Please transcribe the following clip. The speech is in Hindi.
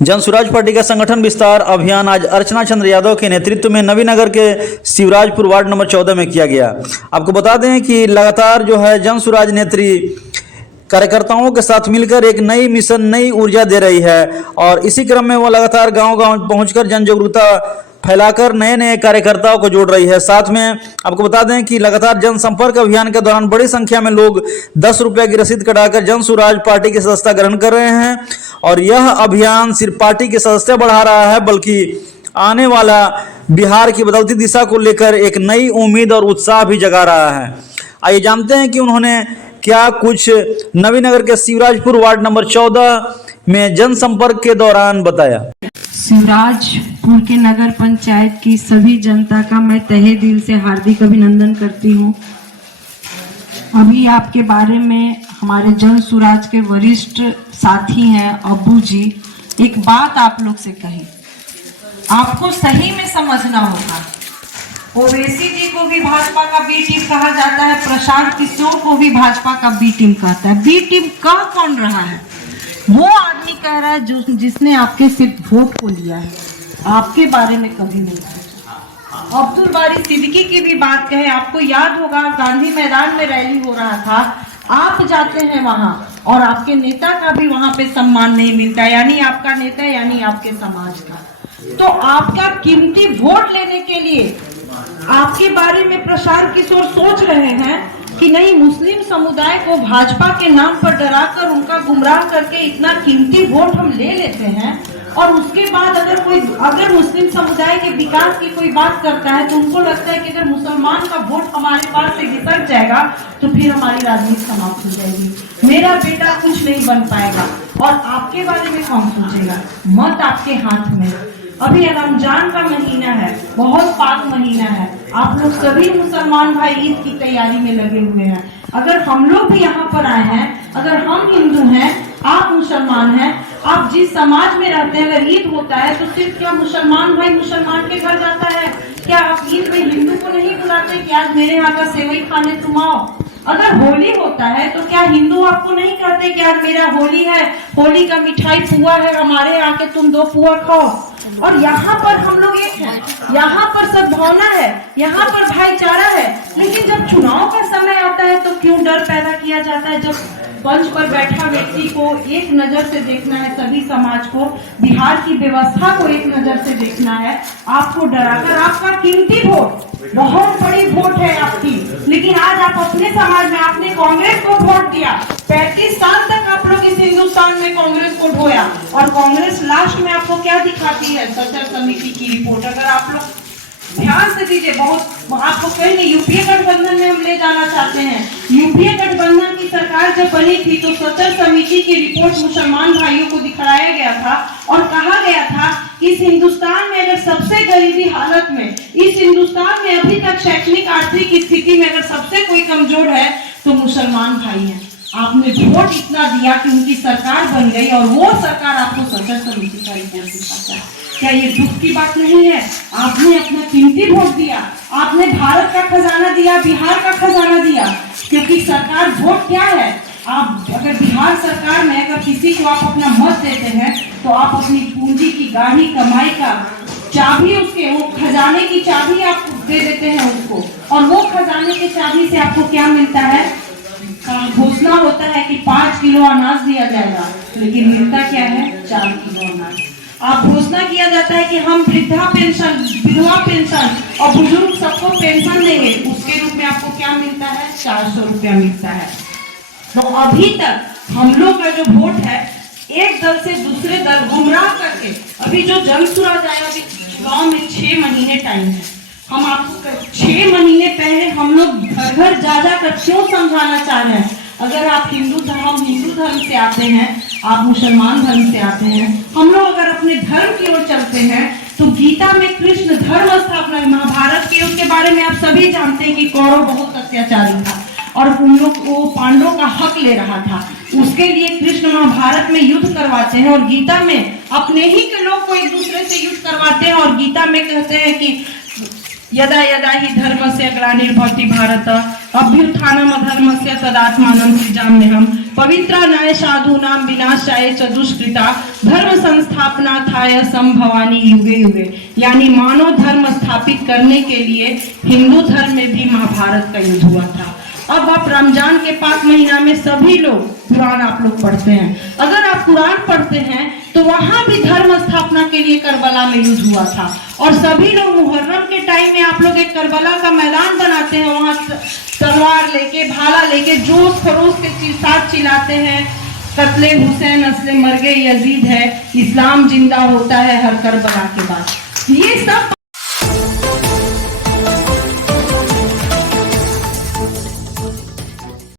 जन स्वराज पार्टी का संगठन विस्तार अभियान आज अर्चना चंद्र यादव के नेतृत्व में नवीनगर के शिवराजपुर वार्ड नंबर 14 में किया गया। आपको बता दें कि लगातार जो है जन स्वराज नेत्री कार्यकर्ताओं के साथ मिलकर एक नई मिशन, नई ऊर्जा दे रही है और इसी क्रम में वो लगातार गांव-गांव पहुंचकर जन जागरूकता फैलाकर नए नए कार्यकर्ताओं को जोड़ रही है। साथ में आपको बता दें कि लगातार जनसंपर्क अभियान के दौरान बड़ी संख्या में लोग 10 रुपये की रसीद कटाकर जन स्वराज पार्टी की सदस्यता ग्रहण कर रहे हैं और यह अभियान सिर्फ पार्टी की सदस्यता बढ़ा रहा है बल्कि आने वाला बिहार की बदलती दिशा को लेकर एक नई उम्मीद और उत्साह भी जगा रहा है। आइए जानते हैं कि उन्होंने क्या कुछ नवीनगर के शिवराजपुर वार्ड नंबर 14 में जनसंपर्क के दौरान बताया। शिवराजपुर के नगर पंचायत की सभी जनता का मैं तहे दिल से हार्दिक अभिनंदन करती हूँ। अभी आपके बारे में हमारे जन स्वराज के वरिष्ठ साथी हैं अब्बू जी, एक बात आप लोग से कही, आपको सही में समझना होगा। ओवैसी जी को भी भाजपा का बी टीम कहा जाता है, प्रशांत किशोर को भी भाजपा का बी टीम कहता है। बी टीम कह कौन रहा है? वो आदमी कह रहा है जिसने आपके सिर्फ वोट को लिया है, आपके बारे में कभी नहीं सोचा। अब्दुल बारी सिद्दीकी की भी बात कहे, आपको याद होगा गांधी मैदान में रैली हो रहा था, आप जाते हैं वहां और आपके नेता का भी वहां पे सम्मान नहीं मिलता, यानी आपका नेता यानी आपके समाज का। तो आपका कीमती वोट लेने के लिए आपके बारे में प्रशांत किशोर सोच रहे हैं कि नहीं, मुस्लिम समुदाय को भाजपा के नाम पर डराकर उनका गुमराह करके इतना कीमती वोट हम ले लेते हैं और उसके बाद अगर मुस्लिम समुदाय के विकास की कोई बात करता है तो उनको लगता है कि अगर मुसलमान का वोट हमारे पास से घिसक जाएगा तो फिर हमारी राजनीति समाप्त हो जाएगी, मेरा बेटा कुछ नहीं बन पाएगा और आपके बारे में कौन सोचेगा। मत आपके हाथ में। अभी रमजान का महीना है, बहुत पाक महीना है, आप लोग सभी मुसलमान भाई ईद की तैयारी में लगे हुए हैं। अगर हम लोग भी यहाँ पर आए हैं, अगर हम हिंदू हैं, आप मुसलमान हैं, आप जिस समाज में रहते हैं, अगर ईद होता है तो सिर्फ क्या मुसलमान भाई मुसलमान के घर जाता है? क्या आप ईद में हिंदू को नहीं बुलाते कि आज मेरे यहाँ का सेवई खाने तुम आओ? अगर होली होता है तो क्या हिंदू आपको नहीं कहते कि आज मेरा होली है, होली का मिठाई पुआ है, हमारे यहाँ के तुम 2 पुआ खाओ? और यहाँ पर हम लोग एक हैं, यहाँ पर सद्भावना है, यहाँ पर भाईचारा है। लेकिन जब चुनाव का समय आता है तो क्यों डर पैदा किया जाता है? जब पंच पर बैठा व्यक्ति को एक नजर से देखना है, सभी समाज को, बिहार की व्यवस्था को एक नजर से देखना है, आपको डराकर आपका कीमती वोट, बहुत बड़ी वोट है आपकी, लेकिन आज आप अपने समाज में आपने कांग्रेस को वोट दिया। 35 साल तक आप लोग इस हिंदुस्तान में कांग्रेस को ढोया और कांग्रेस लास्ट में आपको क्या दिखाती है? सचल समिति की रिपोर्ट। अगर आप लोग ध्यान से दीजिए, बहुत आपको कहेंगे यूपीए गठबंधन में हम ले जाना चाहते हैं। यूपीए गठबंधन की सरकार जब बनी थी तो सचल समिति की रिपोर्ट मुसलमान भाइयों को दिखाया गया था और कहा गया था इस हिंदुस्तान में अगर सबसे गरीबी हालत में, इस हिंदुस्तान में अभी तक शैक्षणिक आर्थिक स्थिति में अगर सबसे कोई कमजोर है तो मुसलमान भाई हैं। आपने वोट इतना दिया कि उनकी सरकार बन गई और वो सरकार आपको सचल समिति का रिपोर्ट दिखाता है। क्या ये दुख की बात नहीं है? आपने अपना कीमती वोट दिया, आपने भारत का खजाना दिया, बिहार का खजाना दिया, क्योंकि सरकार वोट क्या है? आप अगर बिहार सरकार में अगर किसी को आप अपना मत देते हैं तो आप अपनी पूंजी की गाढ़ी कमाई का चाबी, उसके वो खजाने की चाबी आप दे देते हैं उसको, और वो खजाने की चाबी से आपको क्या मिलता है? घोषणा होता है कि 5 किलो अनाज दिया जाएगा, लेकिन मिलता क्या है? 4 किलो अनाज। आप घोषणा किया जाता है कि हम वृद्धा पेंशन, विधवा पेंशन और बुजुर्ग सबको पेंशन देंगे, उसके रूप में आपको क्या मिलता है? 400 रुपया मिलता है। तो अभी तक हम लोग का जो वोट है एक दल से दूसरे दल गुमराह करके, अभी जो जन स्वराज आया, अभी गाँव में 6 महीने टाइम है, हम आपको 6 महीने पहले हम लोग घर घर जा कर क्यों समझाना चाह रहे हैं? अगर आप हम हिंदू धर्म से आते हैं, आप मुसलमान धर्म से आते हैं, हम लोग अगर अपने धर्म की ओर चलते हैं तो गीता में कृष्ण धर्म स्थापना, महाभारत के युद्ध के बारे में आप सभी जानते हैं कि कौरव बहुत अत्याचारी था और उन लोग को पांडवों का हक ले रहा था। उसके लिए कृष्ण महाभारत में युद्ध करवाते हैं और गीता में अपने ही के लोग को एक दूसरे से युद्ध करवाते हैं और गीता में कहते हैं कि यदा यदा ही धर्मस्य ग्लानिर्भवति भारत अभ्युत्थानम अधर्मस्य तदात्मानं सृजाम्यहम् पवित्रानाय साधूनां विनाशाय च दुष्कृता धर्म संस्थापनार्थाय संभवानि युगे युगे। यानी मानव धर्म स्थापित करने के लिए हिंदू धर्म में भी महाभारत का युद्ध हुआ था। अब आप रमजान के पाक महीना में सभी लोग कुरान आप लोग पढ़ते हैं। अगर आप कुरान पढ़ते हैं तो वहां भी धर्म स्थापना के लिए करबला में युद्ध हुआ था। और सभी लोग मुहर्रम के टाइम में आप लोग एक करबला का मैदान बनाते हैं, वहां तलवार लेके भाला लेके जोश खरोश के साथ चिल्लाते हैं, कत्ले हुसैन असले मरगे यजीद है, इस्लाम जिंदा होता है हर करबला के बाद। ये सब